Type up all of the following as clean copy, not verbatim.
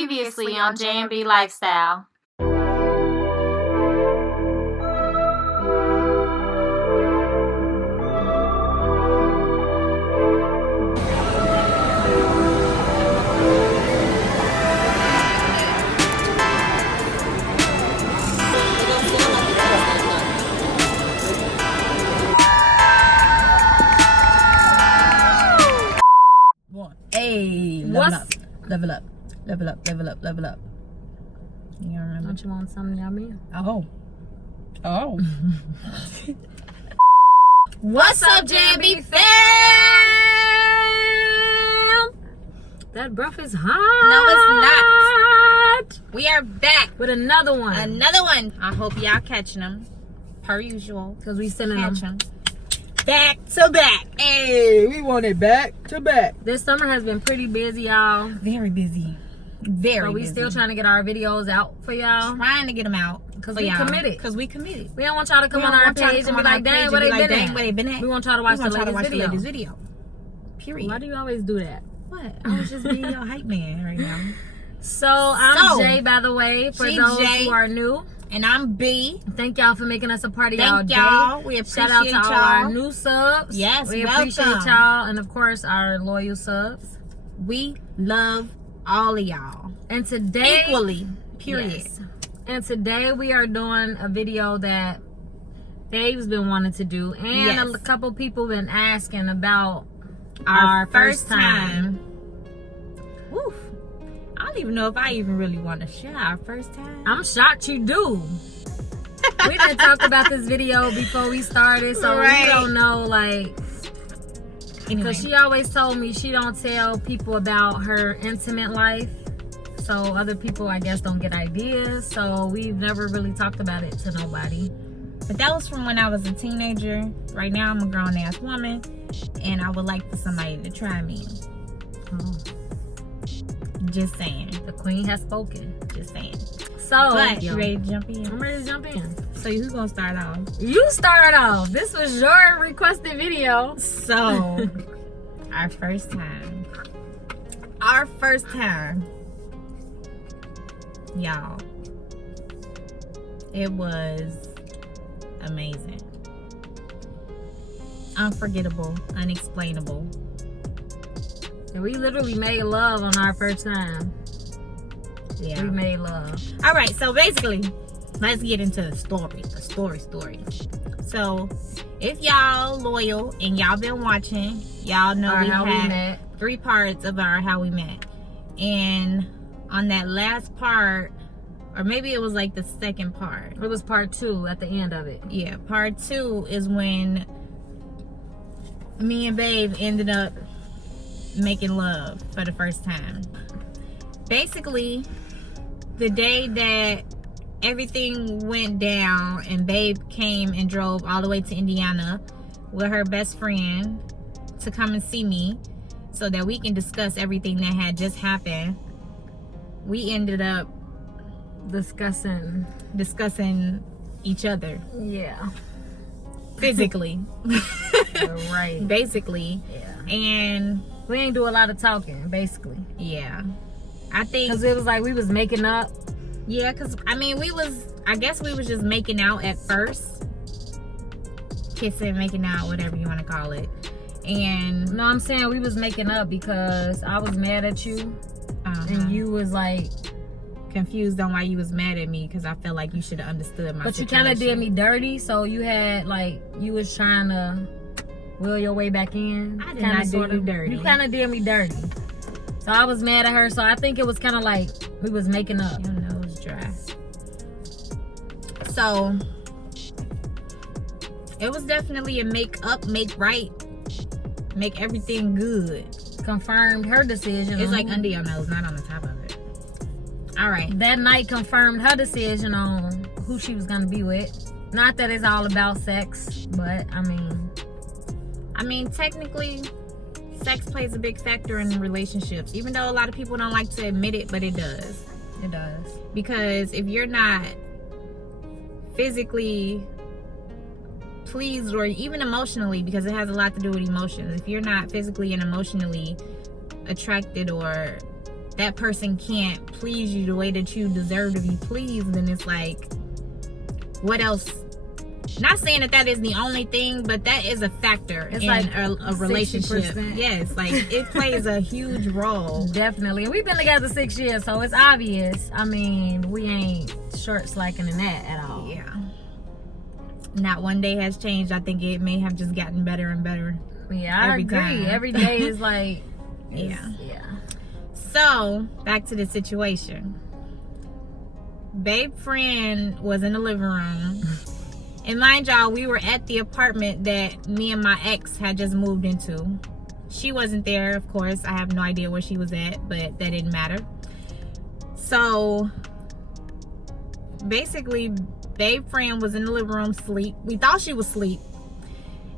Previously on J&B Lifestyle. Hey, level up. You remember? Don't you want something out me? Oh. What's up, J&B fam? That breath is hot. No, it's not. We are back with another one. I hope y'all catching them, per usual. Because we sending them back to back. Hey, we want it back to back. This summer has been pretty busy, y'all. Very busy. So we still trying to get our videos out for y'all. Trying to get them out. Because we committed. We don't want y'all to come on our page and be like, dang, where they been at? We want y'all to watch the latest video. Period. Why do you always do that? What? I was just being your hype man right now. So I'm Jay, by the way, for those who are new. And I'm B. Thank y'all for making us a part of y'all day. Y'all. We appreciate Shout out to y'all. all our new subs. Yes, we welcome. appreciate y'all. And of course, our loyal subs. We love all of y'all. And today, equally, period. Yes. And today we are doing a video that Dave's been wanting to do. And a couple people been asking about our first time. Woof. I don't even know if I even really want to share our first time. I'm shocked you do. We didn't talk about this video before we started, so we don't know, like, because she always told me she don't tell people about her intimate life, so other people, I guess, don't get ideas. So we've never really talked about it to nobody. But that was from when I was a teenager. Right now, I'm a grown-ass woman, and I would like for somebody to try me. Oh. Just saying. The queen has spoken. Just saying. So, but you ready to jump in? I'm ready to jump in. So who's gonna start off? You start off. This was your requested video. So, our first time. Y'all. It was amazing. Unforgettable. Unexplainable. And we literally made love on our first time. Yeah. We made love. All right, so basically, let's get into the story. So, if y'all loyal and y'all been watching, y'all know we had 3 parts of our how we met. And on that last part, or maybe it was like the second part. It was part 2 at the end of it. Yeah, part 2 is when me and Babe ended up making love for the first time. Basically, the day that everything went down and Babe came and drove all the way to Indiana with her best friend to come and see me so that we can discuss everything that had just happened, we ended up discussing each other. Yeah. Physically. Right. Basically. Yeah. And we ain't do a lot of talking, basically. Yeah. I think because it was like we was making up. Yeah, because I guess we was just making out at first. Kissing, making out, whatever you want to call it. And no, I'm saying we was making up because I was mad at you. And you was like confused on why you was mad at me, because I felt like you should have understood my situation. You kind of did me dirty, so you had like, you was trying to will your way back in. I did not do you dirty. You kind of did me dirty. So I was mad at her, so I think it was kind of like we was making up. Your nose dry. So it was definitely a make up, make right, make everything good. Confirmed her decision. It's like under your nose, not on the top of it. All right. That night confirmed her decision on who she was gonna be with. Not that it's all about sex, but I mean, technically, sex plays a big factor in relationships. Even though a lot of people don't like to admit it, but it does. It does. Because if you're not physically pleased, or even emotionally, because it has a lot to do with emotions, if you're not physically and emotionally attracted or that person can't please you the way that you deserve to be pleased, then it's like, what else? Not saying that is the only thing, but that is a factor in like a relationship. 60%. Yes, like it plays a huge role. Definitely. And we've been together 6 years, so it's obvious. I mean, we ain't short slacking in that at all. Yeah. Not one day has changed. I think it may have just gotten better and better. Yeah, I Every agree. time. Every day is like, Yeah. yeah. So, back to the situation. Babe friend was in the living room. And mind y'all, we were at the apartment that me and my ex had just moved into. She wasn't there, of course. I have no idea where she was at, but that didn't matter. So, basically, babe friend was in the living room asleep. We thought she was asleep.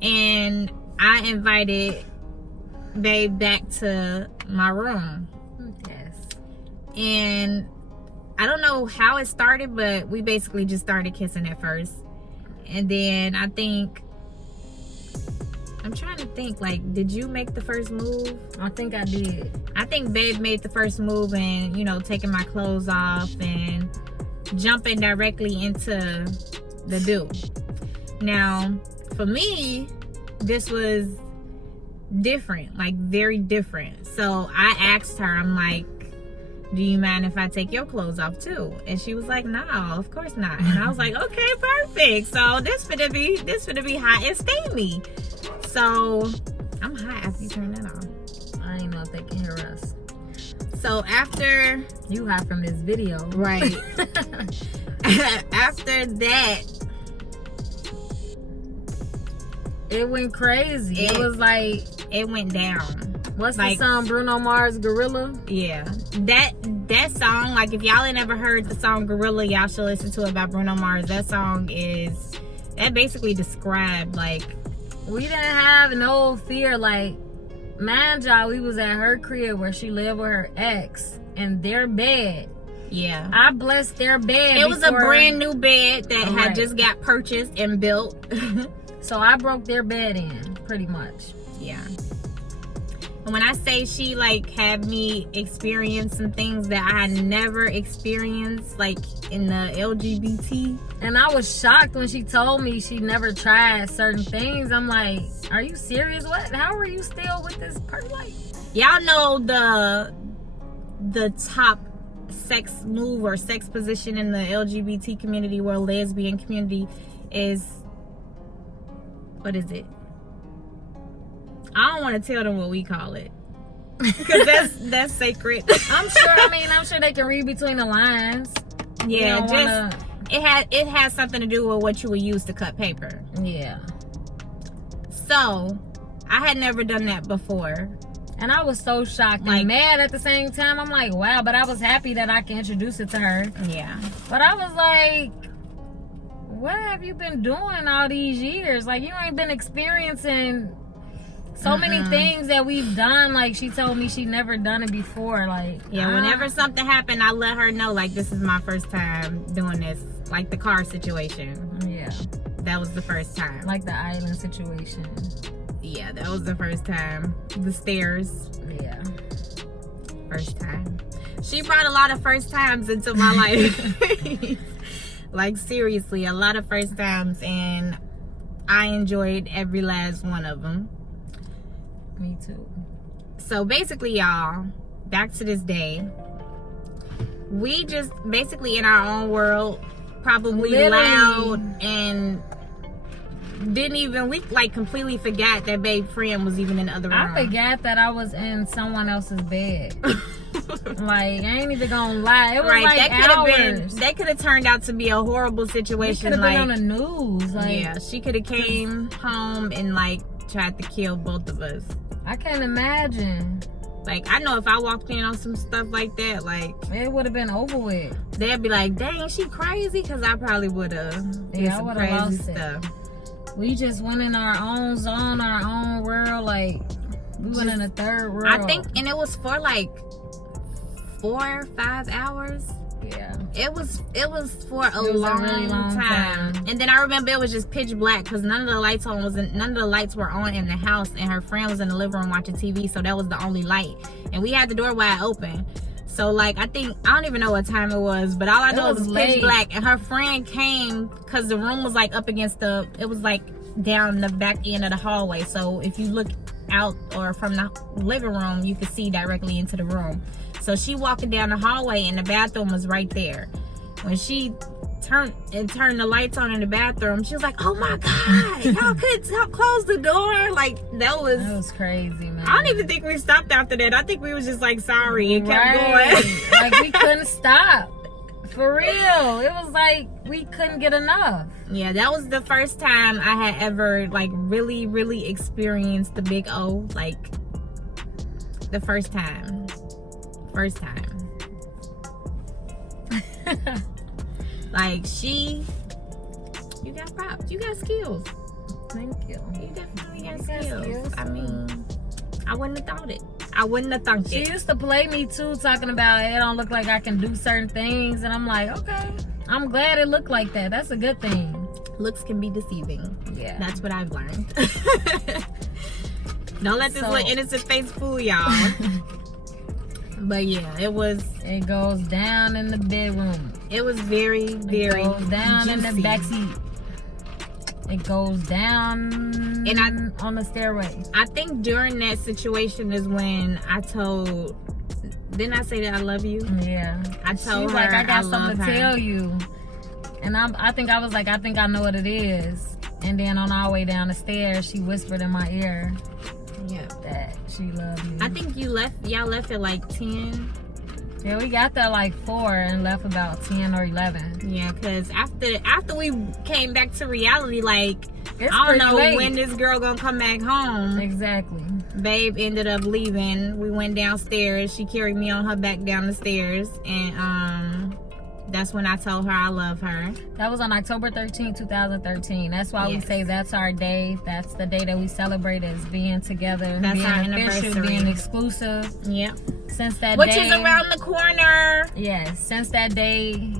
And I invited babe back to my room. Yes. And I don't know how it started, but we basically just started kissing at first. And then I'm trying to think, like, did you make the first move? I think I did. I think babe made the first move and, you know, taking my clothes off and jumping directly into the do. Now, for me, this was different, like very different. So I asked her, I'm like, do you mind if I take your clothes off too? And she was like, no, of course not. And I was like, okay, perfect. So this finna be hot and steamy. So I'm hot after you turn that on. I didn't know if they can hear us. So after You hot from this video. right after that, It went crazy. It was like, it went down. what's Like- the song? Bruno Mars, Gorilla? Yeah, that song, like, if y'all ain't never heard the song Gorilla, y'all should listen to it by Bruno Mars. That song that basically described, like, We didn't have no fear. Like, mind y'all, we was at her crib where she lived with her ex, and their bed. yeah. I blessed their bed. It was a before- brand new bed that Right. had just got purchased and built. So I broke their bed in, pretty much. Yeah. And when I say she, like, had me experience some things that I had never experienced, like, in the LGBT. And I was shocked when she told me she never tried certain things. I'm like, are you serious? What? How are you still with this person? Like, Y'all know the top sex move or sex position in the LGBT community, or lesbian community, is, what is it? I don't want to tell them what we call it, because that's sacred. I'm sure they can read between the lines. Yeah, You don't just it has something to do with what you would use to cut paper. Yeah. So I had never done that before. And I was so shocked Like- and mad at the same time. I'm like, wow, but I was happy that I can introduce it to her. Yeah. But I was like, what have you been doing all these years? Like, you ain't been experiencing so many things that we've done. Like, she told me she never done it before. Like, Yeah, whenever something happened, I let her know, like, this is my first time doing this. Like the car situation. Yeah, That was the first time. like the island situation. Yeah, that was the first time. The stairs, Yeah. first time. She brought a lot of first times into my life. Like, seriously, a lot of first times, and I enjoyed every last one of them. Me too. So basically, y'all, back to this day, we just basically in our own world, probably Literally. loud, and we like completely forgot that babe friend was even in the other room. I forgot that I was in someone else's bed. Like, I ain't even gonna lie. It was Right, like that hours. could have turned out to be a horrible We situation. could have Like, been on the news. Like, yeah, she could have came home and like tried to kill both of us. I can't imagine. Like, I know if I walked in on some stuff like that, like, It would have been over with. they'd be like, dang, she crazy, because I probably would have did Yeah, I some would've crazy lost it. stuff. We just went in our own zone, our own world. Like, we went in a third world. I think, and it was for like 4 or 5 hours. Yeah. It was for a It was a long, really long time. time. And then I remember it was just pitch black because none of the lights were on in the house, and her friend was in the living room watching TV, so that was the only light. And we had the door wide open. So like I don't even know what time it was, but all I know was is it was pitch late. black. And her friend came because the room was like up against it was like down the back end of the hallway. So if you look out or from the living room, you could see directly into the room. So she walking down the hallway and the bathroom was right there. When she turned the lights on in the bathroom, she was like, "Oh my God, y'all couldn't close the door." Like that was crazy, man. I don't even think we stopped after that. I think we was just like sorry and kept Right. going. Like we couldn't stop. For real. It was like we couldn't get enough. Yeah, that was the first time I had ever like really, really experienced the big O. Like the first time. Like you got props. You got skills. Thank you. You definitely got You got skills. skills. I mean, I wouldn't have thought it. I wouldn't have thunk She it. used to play me too, talking about it don't look like I can do certain things, and I'm like, okay, I'm glad it looked like that. That's a good thing. Looks can be deceiving. Yeah. That's what I've learned. Don't let this So- little innocent face fool y'all. But yeah, it was It goes down in the bedroom. very, very It goes down in the juicy. backseat. It goes down on the stairway. I think during that situation is when I told, didn't I say that I love you? Yeah. I told She's her like, I got love something to her. tell you. And I think I was like, I think I know what it is. And then on our way down the stairs, she whispered in my ear Yeah. that she loved me. I think y'all left at like 10. Yeah, we got there like 4 and left about 10 or 11. Yeah, because after we came back to reality, like, It's I don't pretty know late. when this girl gonna come back home. Exactly. Babe ended up leaving. We went downstairs. She carried me on her back down the stairs. And that's when I told her I love her. That was on October 13, 2013. That's why we Yes. say that's our day. That's the day that we celebrate as being together, That's being our official, anniversary. being exclusive. Yep. Since that Which day, is around the corner. yes, since that day,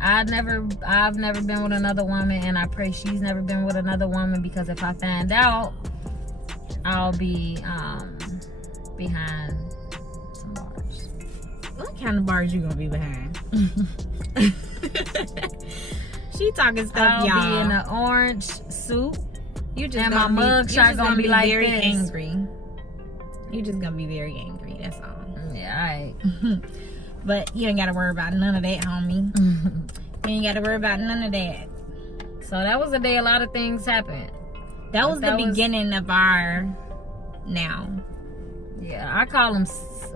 I've never been with another woman, and I pray she's never been with another woman, because if I find out, I'll be behind some bars. What kind of bars you gonna be behind? She talking stuff, I'll y'all. be in an orange suit. You just and gonna my mug you shot just gonna be like very this. angry. You just gonna be very angry. That's all. Yeah, alright. But you ain't gotta worry about none of that, homie. You ain't gotta worry about none of that. So that was the day a lot of things happened. That was the That was- beginning of our now. Yeah, I call them.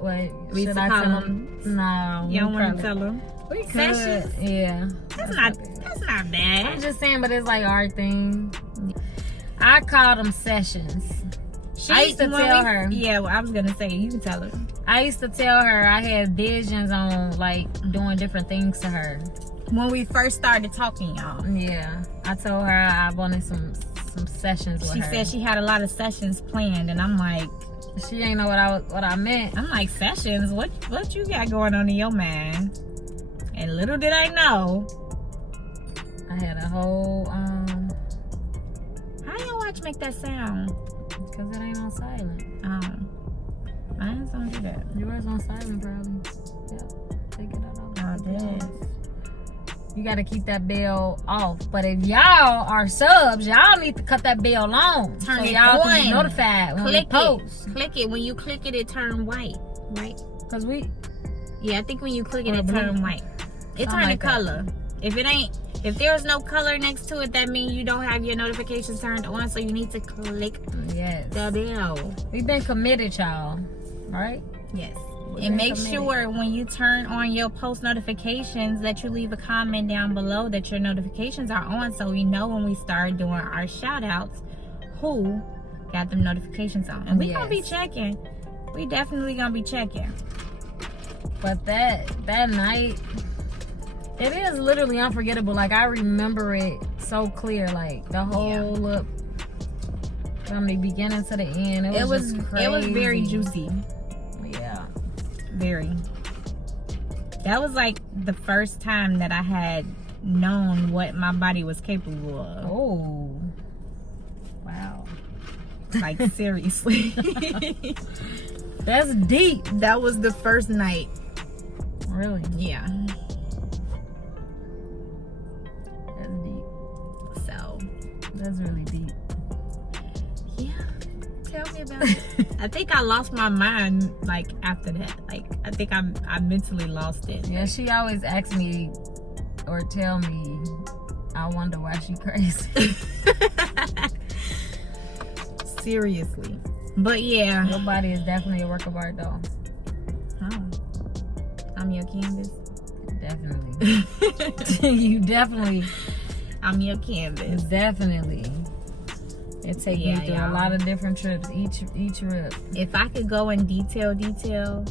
What We should used to I call tell them- them? No, You don't we want to probably- tell them. We could. Sessions? Yeah. That's not I'm bad. just saying, but it's like our thing. I call them sessions. I used to when tell her. Yeah, well, I was gonna say you can tell her. I used to tell her I had visions on like doing different things to her. When we first started talking, y'all. Yeah, I told her I wanted some sessions with She her. said she had a lot of sessions planned, and I'm like, She ain't know what I meant. sessions? What you got going on in your mind? And little did I know. I had a whole How your watch make that sound? because it ain't on silent. Mine's don't do that. Yours on silent probably. Yep. Take it out. Oh, Take it this. off. You gotta keep that bell off. But if y'all are subs, y'all need to cut that bell on. Turn so it y'all can be on. notified when we Click post. it. Click it. When you click it, it turn white. Right? Cause we Yeah, I think when you click it, Or it blue. turn white. It Something turn a like that. color. If there's no color next to it, that means you don't have your notifications turned on. So you need to click yes. the bell. We've been committed, y'all. Right? Yes. We've And been make committed. sure when you turn on your post notifications that you leave a comment down below that your notifications are on, so we know when we start doing our shout outs who got them notifications on. And we gonna be Yes. checking. We definitely gonna be checking. But that night, it is literally unforgettable. Like I remember it so clear. Like the whole look from the beginning to the end. It was just it was very crazy. juicy. Yeah. Very. That was like the first time that I had known what my body was capable of. Oh. Wow. Like seriously. That's deep. That was the first night Really? Yeah. That's deep. So, That's really deep. yeah. Tell me about it. I think I lost my mind like after that. Like I think I mentally lost it. Yeah, she always asks me or tell me, I wonder why she crazy. Seriously. But yeah. Your body is definitely a work of art, though. Oh. I'm your canvas. Definitely. You definitely. I'm your canvas. Definitely. It takes me through a y'all. lot of different trips. Each trip. If I could go in detail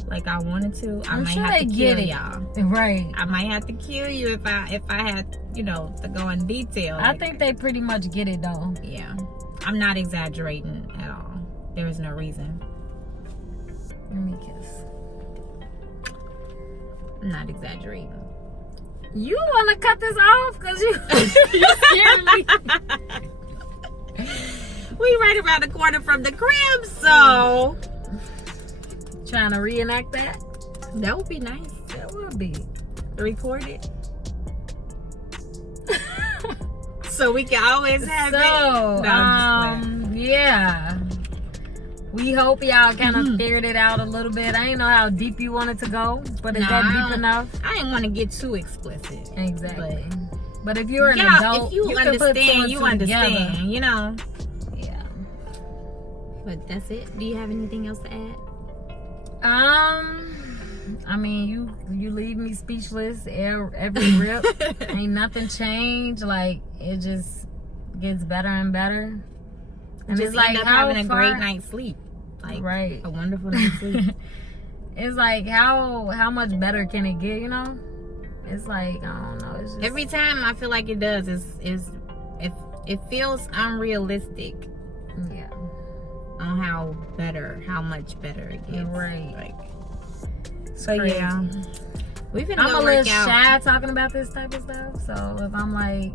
like I wanted to, I I'm might sure have they to get kill it. y'all. Right. I might have to kill you if I had, to go in detail. I think they pretty much get it, though. Yeah. I'm not exaggerating at all. There is no reason. Let me kiss. I'm not exaggerating. You want to cut this off? Because you scared me. We right around the corner from the crib, so Trying to reenact that? that would be nice. That would be. Record it. So we can always have it. So, No, I'm just playing. yeah. We hope y'all kind of figured it out a little bit. I didn't know how deep you wanted to go, but is that deep enough? I didn't want to get too explicit. Exactly. But if you're an Yeah, adult, if you can put two understand, and you two understand, together. Yeah. But that's it. Do you have anything else to add? I mean, you leave me speechless every rip. Ain't nothing changed. Like, it just gets better and better. And Just it's like end up how having a far, great night's sleep. Like right? a wonderful night's sleep. It's like how much better can it get? It's like, I don't know. It's just, Every time I feel like it does is it feels unrealistic yeah. on how much better it gets. You're right. Like, So yeah. We finna I'm go a work little out. shy talking about this type of stuff. So if I'm like,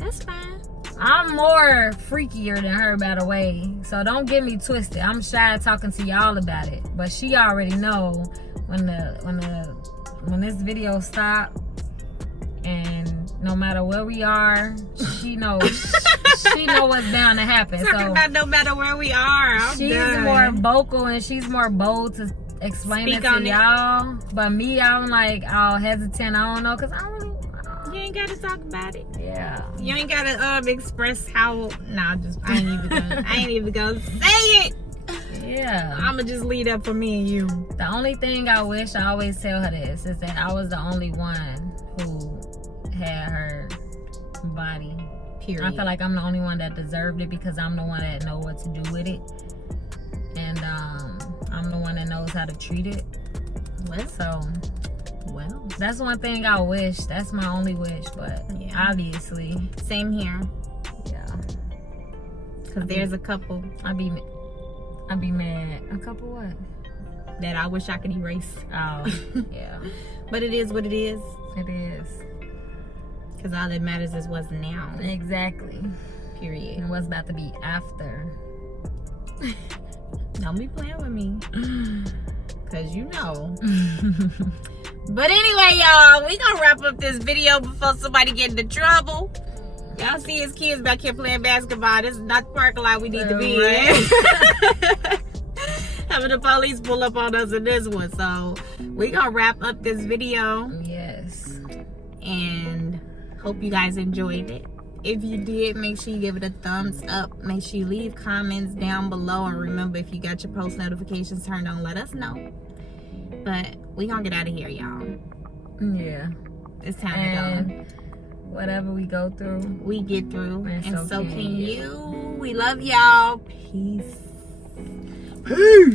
That's fine. I'm more freakier than her, by the way. So don't get me twisted. I'm shy talking to y'all about it, but she already know when this video stop, and no matter where we are, she knows she know what's bound to happen. Talking So about no matter where we are. she's done. more vocal and she's more bold to explain Speak it to on it. y'all. But me, I'm like all hesitant. I don't know, cause I don't really. You ain't gotta talk about it. Yeah. You ain't gotta express how. Nah, I ain't even gonna say it. Yeah. I'ma just leave that for me and you. The only thing I wish, I always tell her this, is that I was the only one who had her body. Period. I feel like I'm the only one that deserved it because I'm the one that know what to do with it. And I'm the one that knows how to treat it. So that's one thing I wish. That's my only wish, but Yeah. obviously, Same here. yeah. Cause there's a couple I'd be mad. A couple what? that I wish I could erase. Oh, yeah. But it is what it is. It is. Cause all that matters is what's now. Exactly. Period. And what's about to be after. Don't be playing with me. Cause you know. But anyway, y'all, we gonna wrap up this video before somebody get into trouble. Y'all see his kids back here playing basketball. This is not the parking lot we need to be in. Having the police pull up on us in this one. So we gonna wrap up this video Yes. and hope you guys enjoyed it. If you did, make sure you give it a thumbs up. Make sure you leave comments down below, and remember, if you got your post notifications turned on, let us know. But we gonna get out of here, y'all. Yeah. It's time to And whatever we go through, go. We get through, And and so so can can you. you. We love y'all. Peace. Peace.